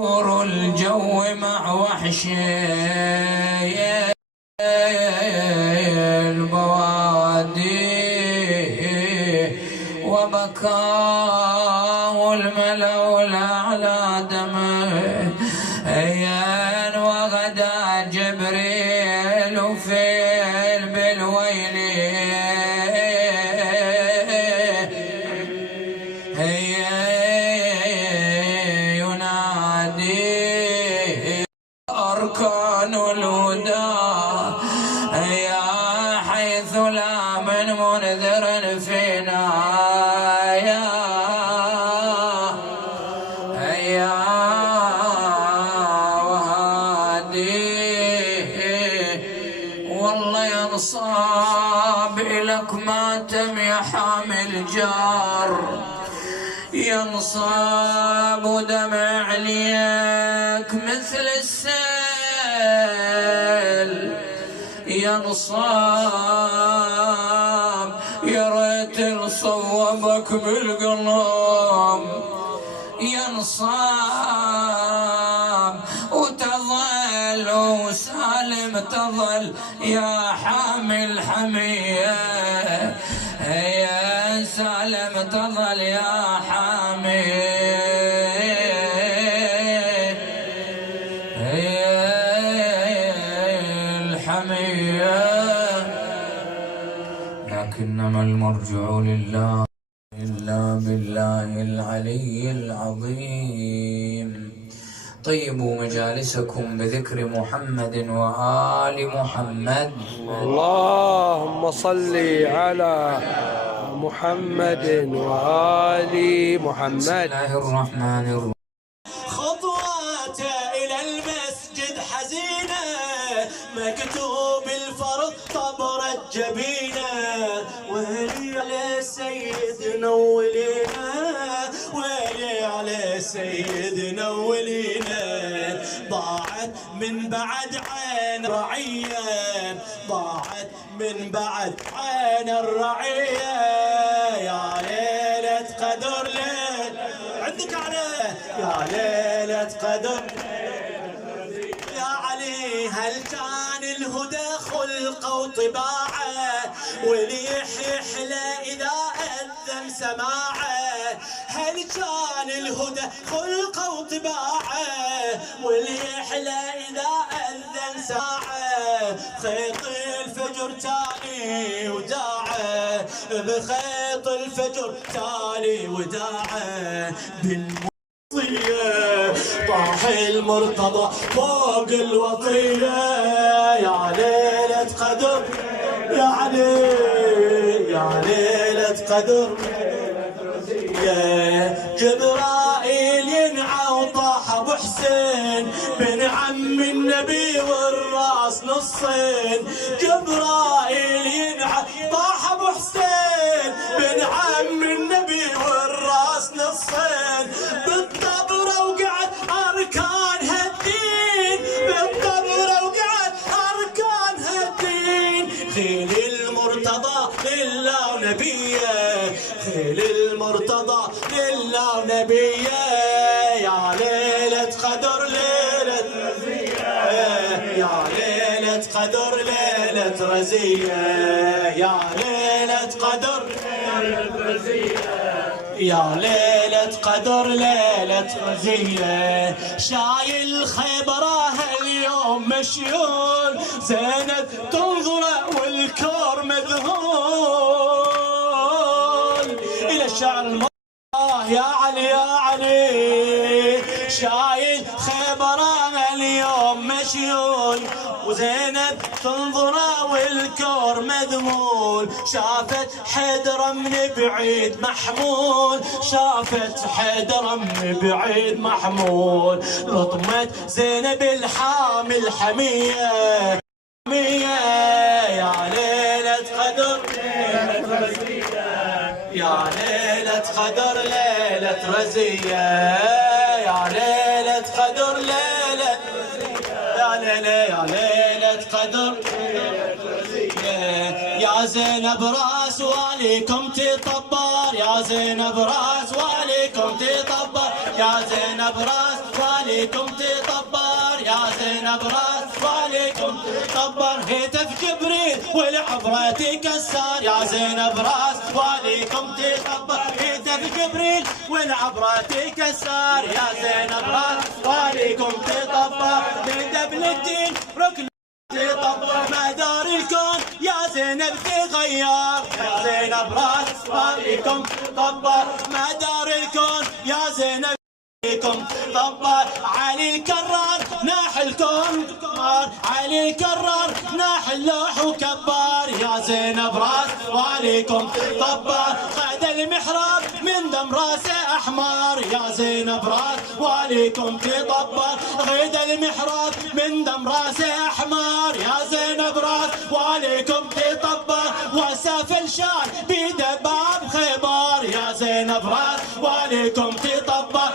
نور الجو مع وحشي البوادي وبكاه الملأ الأعلى دمه وغدا جبريل في بالويل ينادي أركان الهدى يا حيث لا من منذر فينا يا وهادي والله ينصاب إلك ماتم يا حامل جار ينصاب دمع عليك مثل السيل ينصاب يا ريت صوبك بالقلم ينصاب وتظل وسالم تظل يا حامل حمية يا سالم تظل يا حامل الحمية لكنما المرجع لله إلا بالله العلي العظيم. طيبوا مجالسكم بذكر محمد وآل محمد. اللهم صل على محمد وآل محمد. بسم الله الرحمن الرحيم. خطواته إلى المسجد حزينة مكتوب الفرض طبرت جبينه ويلي على سيدنا ولينا ويلي على سيدنا ولينا ضاعت من بعد عين رعية ضاعت من بعد عين الرعية يا ليلة قدر ليل عندك عليه يا ليلة قدر يا علي هل كان الهدى خلقه وطباعه وليحلى إذا أذن سماعه هل كان الهدى خلقه وطباعه وليحلى إذا أذن سماعه خيط الفجر تالي وداعه بخيط الفجر تالي وداعه طاح المرتضى فوق الوطية يا ليلة قدر يا علي يا ليلة قدر يا جبرائيل ينعى وطاح ابو حسين بن عم النبي والراس نصين جبرائيل ينعى طاح ابو حسين بن عم النبي والراس نصين بالطبرة وقعد أركانها الدين بالطبرة وقعد أركانها الدين خيل المرتضى لله ونبيه خيل المرتضى لله ونبيه يا ليلة قدر ليلة رزية يا ليلة قدر ليلة رزية يا ليلة قدر ليلة رزية يا ليلة قدر ليلة رزية شايل خيبره اليوم مشيون زينب تنظره والكور مذهول إلى الشعر يا علي يا علي شايل خيبره اليوم مشيون وزينب تنظره والكور مذمول شافت حيدر من بعيد محمول شافت حيدر من بعيد محمول لطمت زينب الحامل حمية يا ليلة قدر ليلة رزية يا ليلة قدر ليلة رزية يا ليلة قدر ليلة يا ليلة قدر يا زينب راس واليكم تطبر يا زينب راس واليكم تطبر يا زينب راس واليكم واليكم تطبر يا زينب راس واليكم تطبر هتف جبريل والعبرة تكسر يا زينب راس واليكم تطبر هتف جبريل والعبرة تكسر يا زينب راس واليكم تطبر من دبل الدين ركن تطبر مدار الكون يا زينب تغير يا زينب راس واليكم تطبر مدار الكون يا زينب عليكم طبر علي الكرار ناح الكون كبار علي الكرار ناح اللوح وكبار يا زينب راس وعليكم طبر خد المحراب من دم راسه احمر يا زينب راس وعليكم تطبر غيد المحراب من دم راسه احمر يا زينب راس وعليكم تطبر وساف الشال بيده باب خيبر يا زينب راس وعليكم تطبر